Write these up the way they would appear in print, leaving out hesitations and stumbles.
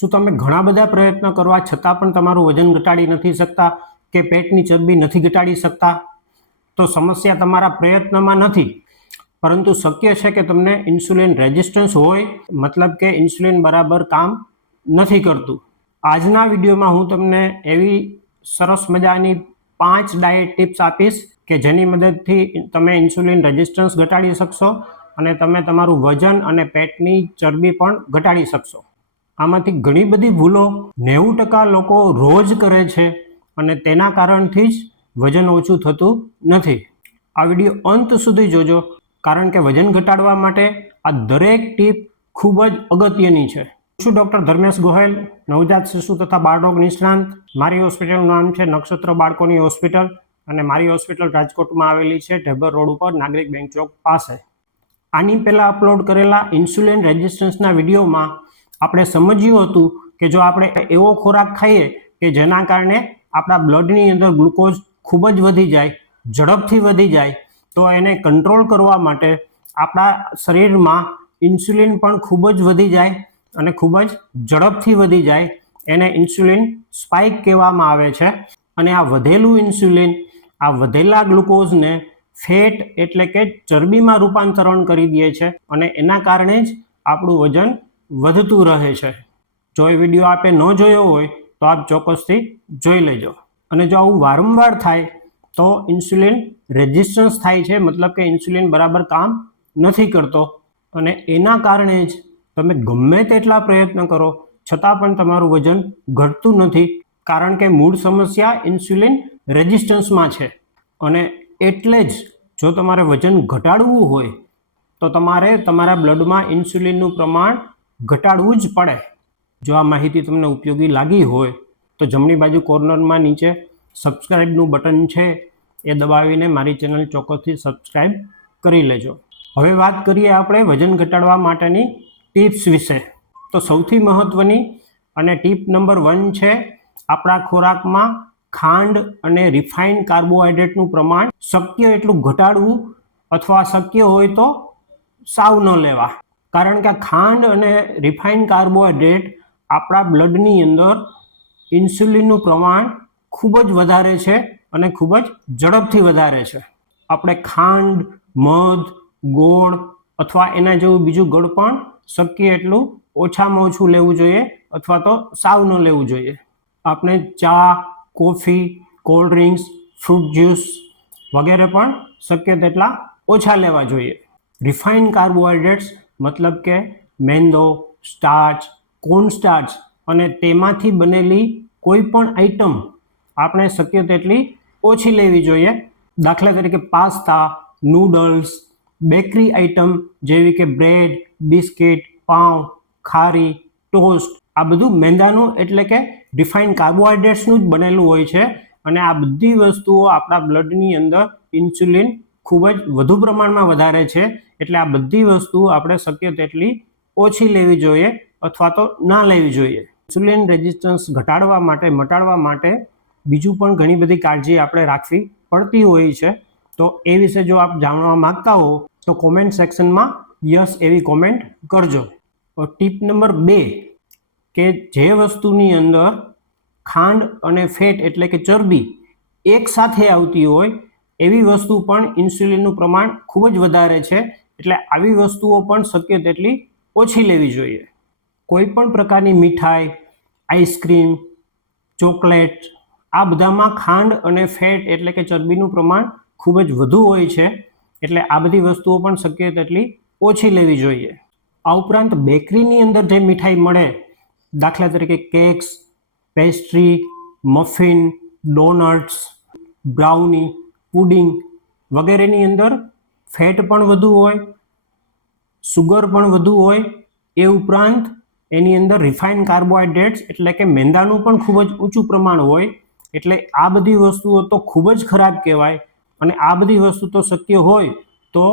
શું તમે ઘણા બધા પ્રયત્ન કરવા છતાં પણ તમારું વજન ઘટાડી નથી શકતા કે પેટની ચરબી નથી ઘટાડી શકતા? તો સમસ્યા તમારા પ્રયત્નમાં નથી, પરંતુ શક્ય છે કે તમને ઇન્સ્યુલિન રેઝિસ્ટન્સ હોય, મતલબ કે ઇન્સ્યુલિન બરાબર કામ નથી કરતું. આજના વિડીયોમાં હું તમને એવી સરસ મજાની 5 ડાયટ ટિપ્સ આપીશ કે જેની મદદથી તમે ઇન્સ્યુલિન રેઝિસ્ટન્સ ઘટાડી શકશો અને તમે તમારું વજન અને પેટની ચરબી પણ ઘટાડી શકશો. આમાંથી ઘણી બધી ભૂલો 90% લોકો રોજ કરે છે અને તેના કારણથી જ વજન ઓછું થતું નથી. આ વિડીયો અંત સુધી જોજો, કારણ કે વજન ઘટાડવા માટે આ દરેક ટીપ ખૂબ જ અગત્યની છે. હું છું ડૉક્ટર ધર્મેશ ગોહેલ, નવજાત શિશુ તથા બાળરોગ નિષ્ણાંત. મારી હોસ્પિટલનું નામ છે નક્ષત્ર બાળકોની હોસ્પિટલ અને મારી હોસ્પિટલ રાજકોટમાં આવેલી છે, ઢેબર રોડ ઉપર, નાગરિક બેંક ચોક પાસે. આની પહેલાં અપલોડ કરેલા ઇન્સ્યુલિન રેઝિસ્ટન્સના વિડીયોમાં આપણે સમજ્યું હતું કે જો આપણે એવો ખોરાક ખાઈએ કે જેના કારણે આપણા બ્લડની અંદર ગ્લુકોઝ ખૂબ જ વધી જાય, ઝડપથી વધી જાય, તો એને કંટ્રોલ કરવા માટે આપણા શરીરમાં ઇન્સ્યુલિન પણ ખૂબ જ વધી જાય અને ખૂબ જ ઝડપથી વધી જાય. એને ઇન્સ્યુલિન સ્પાઇક કહેવામાં આવે છે. અને આ વધેલું ઇન્સ્યુલિન, આ વધેલા ગ્લુકોઝને ફેટ એટલે કે ચરબીમાં રૂપાંતરણ કરી દે છે અને એના કારણે જ આપણું વજન વધતું રહે છે. જો એ વિડીયો આપે ન જોયો હોય તો આપ ચોક્કસથી જોઈ લેજો. અને જો આવું વારંવાર થાય તો ઇન્સ્યુલિન રેઝિસ્ટન્સ થાય છે, મતલબ કે ઇન્સ્યુલિન બરાબર કામ નથી કરતો અને એના કારણે જ તમે ગમે તેટલા પ્રયત્ન કરો છતાં પણ તમારું વજન ઘટતું નથી, કારણ કે મૂળ સમસ્યા ઇન્સ્યુલિન રેઝિસ્ટન્સમાં છે. અને એટલે જ જો તમારે વજન ઘટાડવું હોય તો તમારે તમારા બ્લડમાં ઇન્સ્યુલિનનું પ્રમાણ ઘટાડવું જ પડે. જો આ માહિતી તમને ઉપયોગી લાગી હોય તો જમણી બાજુ કોર્નરમાં નીચે સબસ્ક્રાઇબનું બટન છે, એ દબાવીને મારી ચેનલ ચોક્કસથી સબસ્ક્રાઇબ કરી લેજો. હવે વાત કરીએ આપણે વજન ઘટાડવા માટેની ટિપ્સ વિશે. તો સૌથી મહત્વની અને ટીપ નંબર 1 છે આપણા ખોરાકમાં ખાંડ અને રિફાઇન્ડ કાર્બોહાઈડ્રેટનું પ્રમાણ શક્ય એટલું ઘટાડવું, અથવા શક્ય હોય તો સાવ ન લેવા. કારણ કે ખાંડ અને રિફાઇન્ડ કાર્બોહાઈડ્રેટ આપણા બ્લડની અંદર ઇન્સ્યુલિનનું પ્રમાણ ખૂબ જ વધારે છે અને ખૂબ જ ઝડપથી વધારે છે. આપણે ખાંડ, મધ, ગોળ અથવા એના જેવું બીજું ગળ પણ શક્ય એટલું ઓછામાં ઓછું લેવું જોઈએ અથવા તો સાવ ન લેવું જોઈએ. આપણે ચા, coffee, cold drinks, fruit juice વગેરે પણ શક્ય તેટલા ઓછા લેવા જોઈએ. રિફાઇન્ડ કાર્બોહાઈડ્રેટ્સ મતલબ કે મેંદો, સ્ટાર્ચ, કોર્નસ્ટાર્ચ અને તેમાંથી બનેલી કોઈ પણ આઈટમ આપણે શક્ય તેટલી ઓછી લેવી જોઈએ. દાખલા તરીકે પાસ્તા, નૂડલ્સ, બેકરી આઈટમ જેવી કે બ્રેડ, બિસ્કિટ, પાઉં, ખારી, ટોસ્ટ, આ બધું મેંદાનું એટલે કે રિફાઇન્ડ કાર્બોહાઈડ્રેટ્સનું જ બનેલું હોય છે. અને આ બધી વસ્તુઓ આપણા બ્લડની અંદર ઇન્સ્યુલિન ખૂબ જ વધુ પ્રમાણમાં વધારે છે. એટલે આ બધી વસ્તુઓ આપણે શક્ય તેટલી ઓછી લેવી જોઈએ અથવા તો ના લેવી જોઈએ. ઇન્સ્યુલિન રેઝિસ્ટન્સ મટાડવા માટે બીજું પણ ઘણી બધી કાળજી આપણે રાખવી પડતી હોય છે. તો એ વિશે જો આપ જાણવા માંગતા હો તો કોમેન્ટ સેક્શનમાં યસ એવી કોમેન્ટ કરજો. ટીપ નંબર 2 કે જે વસ્તુની અંદર ખાંડ અને ફેટ એટલે કે ચરબી એક સાથે આવતી હોય એવી વસ્તુ પણ ઇન્સ્યુલિનનું પ્રમાણ ખૂબ જ વધારે છે. એટલે આવી વસ્તુઓ પણ શક્ય તેટલી ઓછી લેવી જોઈએ. કોઈ પણ પ્રકારની મીઠાઈ, આઈસ્ક્રીમ, ચોકલેટ, આ બધામાં ખાંડ અને ફેટ એટલે કે ચરબીનું પ્રમાણ ખૂબ જ વધુ હોય છે. એટલે આ બધી વસ્તુઓ પણ શક્ય તેટલી ઓછી લેવી જોઈએ. આ ઉપરાંત બેકરીની અંદર જે મીઠાઈ મળે, દાખલા તરીકે cakes, pastry, muffin, donuts, brownie, pudding વગેરેની અંદર ફેટ પણ વધુ હોય, સુગર પણ વધુ હોય. એ ઉપરાંત એની અંદર રિફાઇન્ડ કાર્બોહાઈડ્રેટ્સ એટલે કે મેંદાનું પણ ખૂબ જ ઊંચું પ્રમાણ હોય. એટલે આ બધી વસ્તુઓ તો ખૂબ જ ખરાબ કહેવાય અને આ બધી વસ્તુ તો શક્ય હોય તો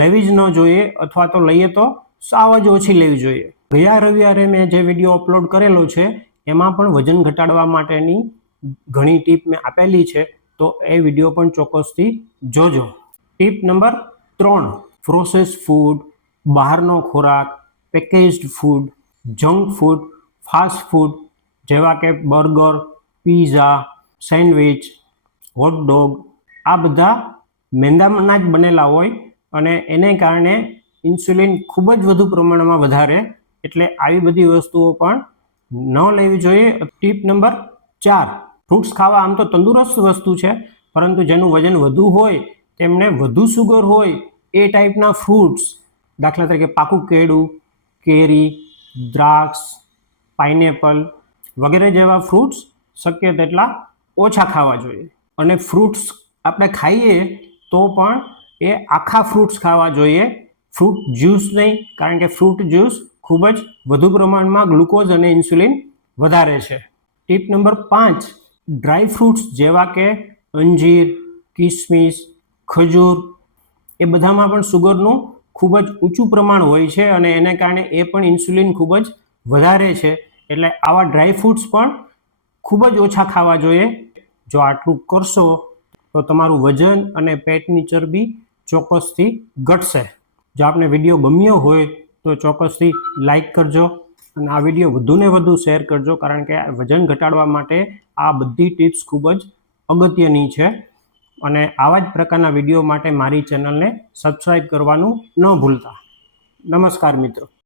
લેવી જ ન જોઈએ અથવા તો લઈએ તો સાવ જ ઓછી લેવી જોઈએ. ગયા રવિવારે મેં જે વિડીયો અપલોડ કરેલો છે એમાં પણ વજન ઘટાડવા માટેની ઘણી ટીપ મેં આપેલી છે, તો એ વિડીયો પણ ચોક્કસથી જોજો. ટીપ નંબર 3, પ્રોસેસ ફૂડ, બહારનો ખોરાક, packaged food, junk food fast food જેવા કે બર્ગર, પીઝા, સેન્ડવિચ, હોટડોગ આ બધા મેંદાના જ બનેલા હોય અને એને કારણે ઇન્સ્યુલિન ખૂબ જ વધુ પ્રમાણમાં વધારે, એટલે આવી બધી વસ્તુઓ પણ ન લેવી જોઈએ. ટીપ નંબર 4, ફ્રૂટ્સ ખાવા આમ તો તંદુરસ્ત વસ્તુ છે, પરંતુ જેનું વજન વધુ હોય તેમને વધુ સુગર હોય એ ટાઈપના ફ્રૂટ્સ, દાખલા તરીકે પાકું કેળું, કેરી, દ્રાક્ષ, પાઇનેપલ વગેરે જેવા ફ્રૂટ્સ શક્ય તેટલા ઓછા ખાવા જોઈએ. અને ફ્રૂટ્સ આપણે ખાઈએ તો પણ એ આખા ફ્રૂટ્સ ખાવા જોઈએ, ફ્રૂટ જ્યુસ નહીં, કારણ કે ફ્રૂટ જ્યુસ ખૂબ જ વધુ પ્રમાણમાં ગ્લુકોઝ અને ઇન્સ્યુલિન વધારે છે. ટીપ નંબર 5, ડ્રાય ફ્રૂટ્સ જેવા કે અંજીર, કિસમિસ, ખજૂર એ બધામાં પણ સુગરનું ખૂબ જ ઊંચું પ્રમાણ હોય છે અને એને કારણે એ પણ ઇન્સ્યુલિન ખૂબ જ વધારે છે, એટલે આવા ડ્રાય ફ્રૂટ્સ પણ ખૂબ જ ઓછા ખાવા જોઈએ. જો આટલું કરશો તો તમારું વજન અને પેટની ચરબી ચોક્કસથી ઘટશે. જો આપને વિડીયો ગમ્યો હોય તો ચોક્કસથી લાઈક કરજો અને આ વિડીયો વધુને વધુ શેર કરજો, કારણ કે વજન ઘટાડવા માટે આ બધી ટિપ્સ ખૂબ જ અગત્યની છે. અને આવા જ પ્રકારના વિડીયો માટે મારી ચેનલને સબસ્ક્રાઈબ કરવાનું ન ભૂલતા. નમસ્કાર મિત્રો.